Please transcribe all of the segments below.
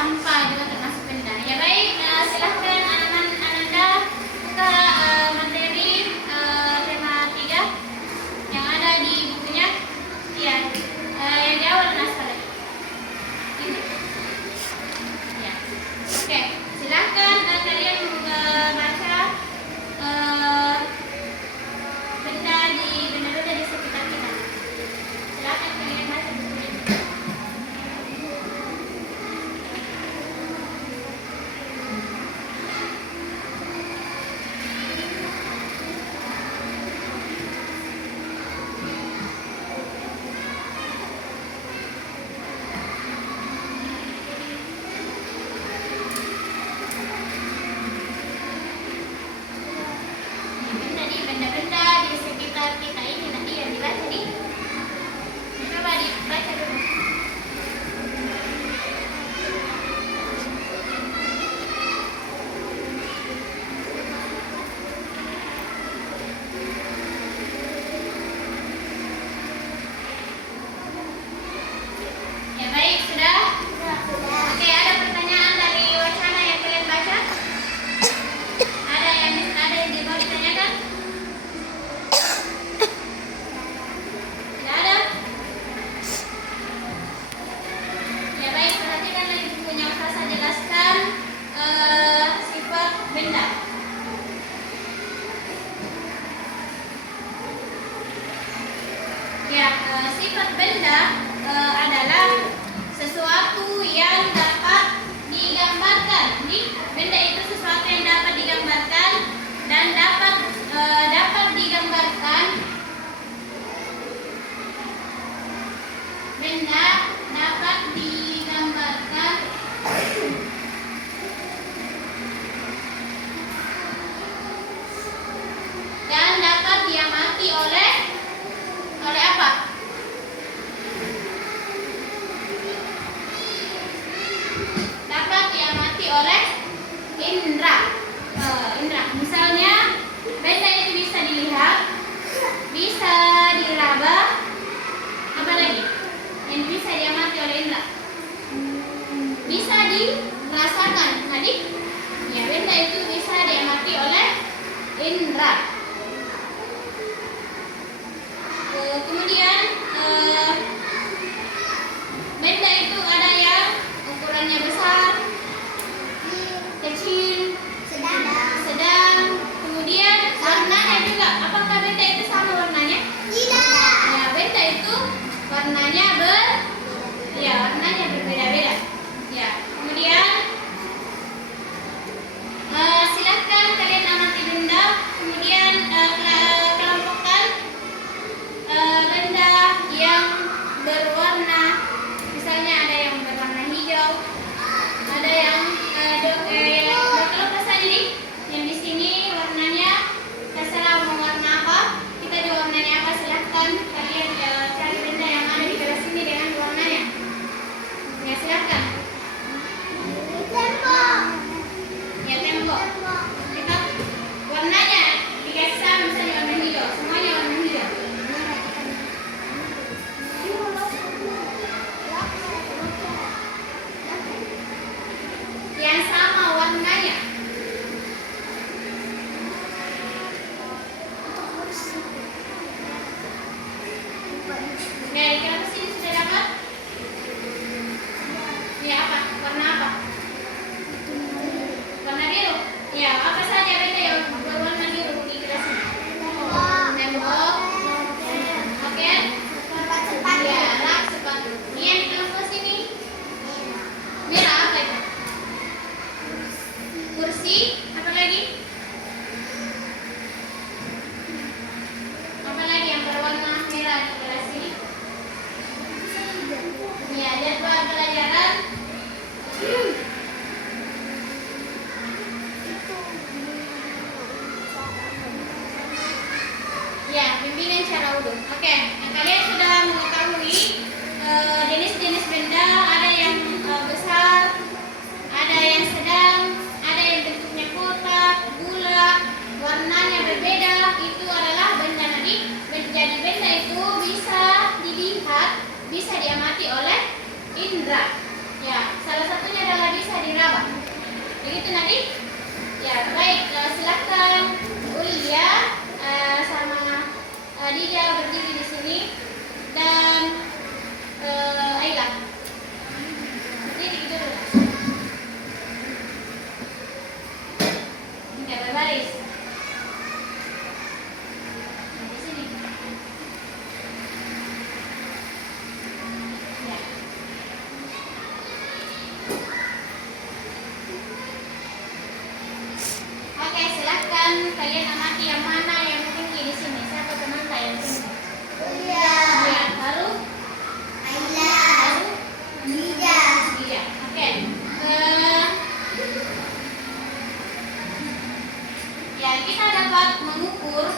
sampah juga termasuk benda. Ya baik, silahkan Ananda buka materi tema 3 yang ada di bukunya. Ya, yang di awal naskah. Ya, oke, silahkan kalian baca benda-benda di sekitar kita. Silahkan kalian baca bukunya. Benda-benda di sekitar kita ini nanti yang dibaca nih. Coba dibaca dulu. Ya baik, sudah? Oke, ada pertanyaan dari wacana yang kalian baca? Ada yang mau ditanyakan? Tidak ada? Ya baik, perhatikan lagi bukunya. Ustazah jelaskan sifat benda. Ya, sifat benda adalah sesuatu yang dapat digambarkan. Jadi, benda itu sesuatu yang dapat digambarkan dan dapat digambarkan. Benda dapat digambarkan dan dapat diamati oleh apa? Dapat diamati oleh indra. Misalnya, benda itu bisa dilihat, bisa diraba, apa lagi? Yang bisa diamati oleh indra. Bisa dirasakan, adik? Ya, benda itu bisa diamati oleh indra. Kemudian benda itu ada yang ukurannya besar, kecil, sedang. Kemudian warnanya juga. Apakah benda itu sama warnanya? Tidak. Ya, benda itu warnanya berbeda-beda. Ya, kemudian silahkan kalian amati benda. Kemudian kelompokkan benda yang berwarna. Misalnya ada yang berwarna hijau, ada yang kelompok saja nih. Yang di sini warnanya terserah mau warna apa. Kita juga warnanya apa, silahkan kalian cari benda yang ada di kelas ini dengan warnanya. Ya, silahkan. Tembok. Kita warnanya dikasih sama, misalnya warna hijau, semuanya warna hijau. Yang sama warnanya. Nah, di kelas ini sudah dapat? Ya, apa? Warna apa? Warna biru. Ya, apa saja benda yang berwarna biru di kelas ini? Tembok. Oke. Ya, rak, sepatu. Yang di kelas ini merah, apa itu? Kursi. Apa lagi? Apa lagi yang berwarna merah di kelas ini? Ya, jadwal pelajaran. Ya, bimbingan cara wudhu. Oke, kalian sudah mengetahui jenis-jenis benda. Ada yang besar, ada yang sedang, ada yang bentuknya kotak, bulat, warnanya berbeda. Itu adalah benda tadi. Jadi benda itu bisa dilihat, bisa diamati oleh indra. Ya, salah satunya adalah Nadi? Ya, baik. Silakan Ulia sama Dija berdiri di sini dan Ayla berdiri dulu. Ya, berbaris. Di sini. Ya. Oke, silakan kalian amati yang mana yang tinggi di sini. Siapa teman kalian tinggi? Ya, baru Ayla, baru Dija. Dija. Oke. Ya, kita dapat mengukur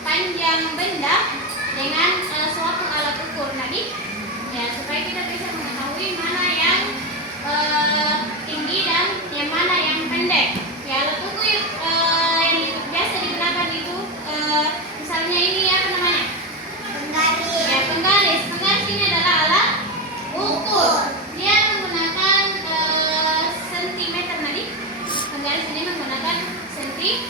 panjang benda dengan suatu alat ukur tadi. Ya, supaya kita bisa mengetahui mana yang tinggi dan yang mana yang pendek. Ya, alat ukur yang biasa digunakan itu misalnya ini apa namanya? Penggaris. Ya, penggaris. Penggaris ini adalah alat ukur. Dia menggunakan sentimeter tadi. Penggaris ini menggunakan sentimeter.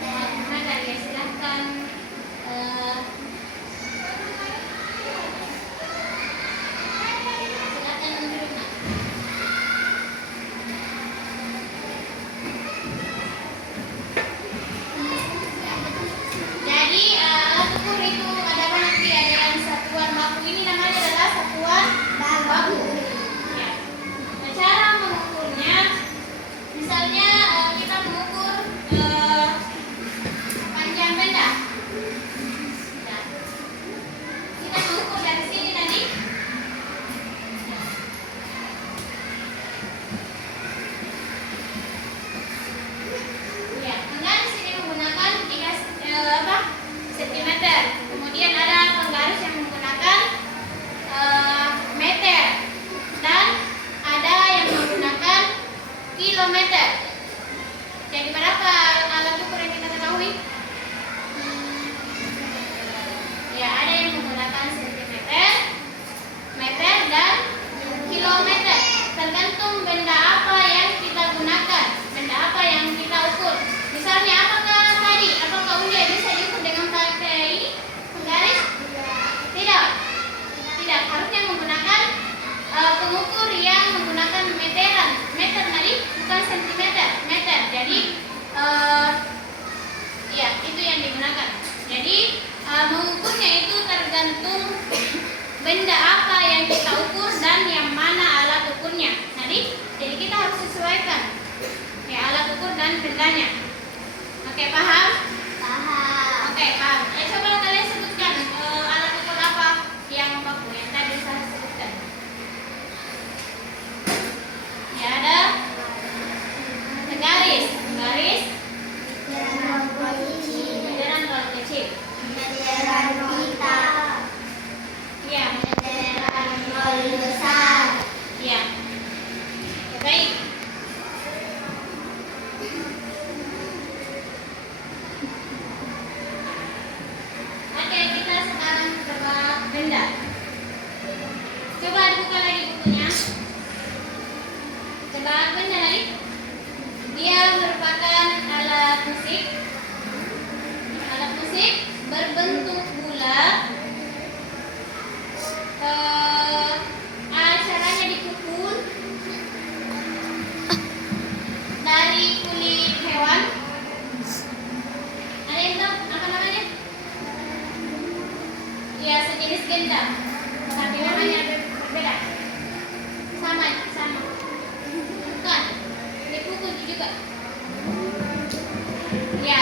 Ya, silahkan silakan duduk. Jadi alat ukur itu ada apa nanti? Ada yang satuan baku. Ini namanya adalah satuan baku. Ya. Nah, cara mengukurnya, misalnya kita mengukur panjang benda. Nah, kita mengukur dari sini tadi. Ya, penggaris ini menggunakan 3 sentimeter. Kemudian ada penggaris yang menggunakan meter dan ada yang menggunakan kilometer. Jadi berapa alat ukur yang kita ketahui? Ya, ada yang menggunakan sentimeter, meter dan kilometer. Tergantung benda apa yang kita gunakan, benda apa yang kita ukur. Misalnya apakah Ulia bisa diukur dengan pakai ini penggaris? Tidak. Tidak, harusnya menggunakan pengukur yang menggunakan meteran. Meter tadi bukan sentimeter, meter. Jadi ya, itu yang digunakan. Jadi mengukurnya itu tergantung benda apa yang kita ukur dan yang mana alat ukurnya. Jadi kita harus sesuaikan ya alat ukur dan bendanya. Oke, paham? Paham. Oke, paham. Coba kalian sebutkan alat ukur apa yang baku yang tadi saya sebutkan. Ya, ada penggaris, meteran roll kecil, meteran pita, ya, meteran roll besar. ya. Baik. Oke, kita sekarang tebak benda. Coba dibuka lagi bukunya. Tebak benda lagi. Dia merupakan alat musik. Alat musik berbentuk bulat. Caranya dipukul dari kulit hewan. Ada yang tahu apa namanya? Ya, sejenis gendam. Tapi namanya berbeda. Sama. Bukan. Dipukul juga. Ya,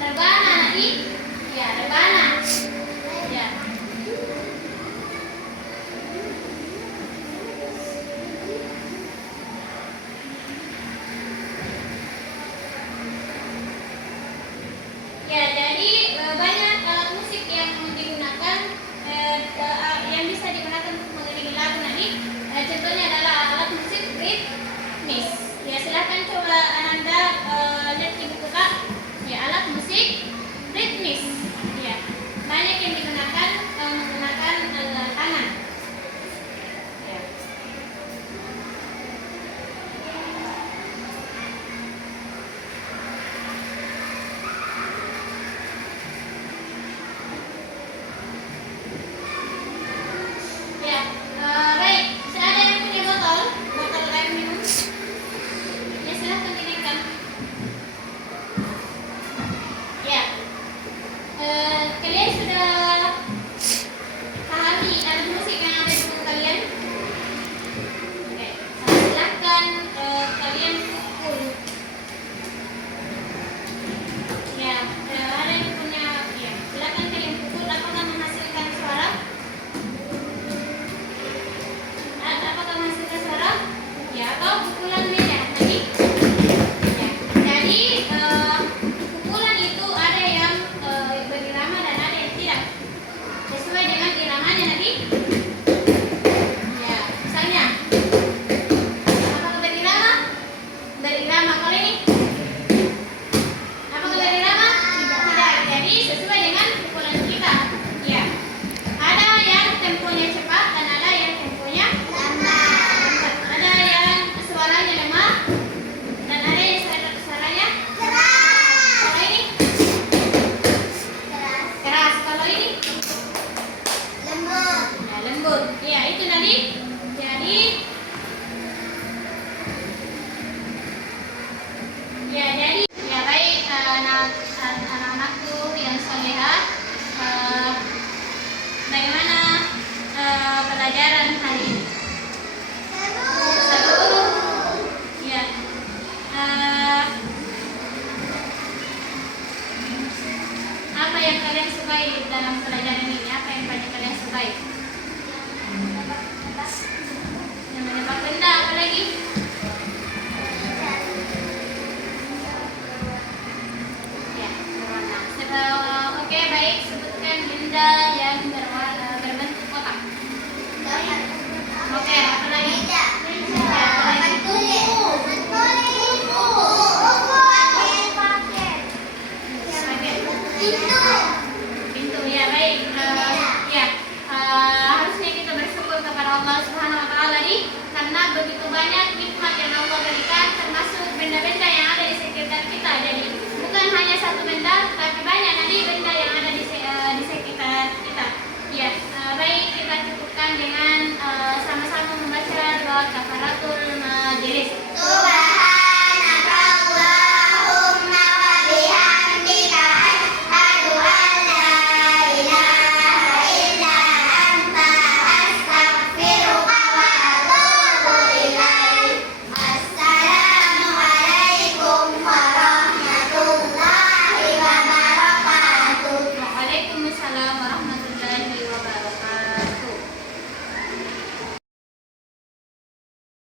rebana nanti. Ya, rebana. Ya. Ya, jadi banyak alat musik yang digunakan, yang bisa digunakan untuk mengiringi lagu nanti. Contohnya adalah alat musik ritmis. Ya, silahkan coba Ananda lihat di buku Kak. Ya, alat musik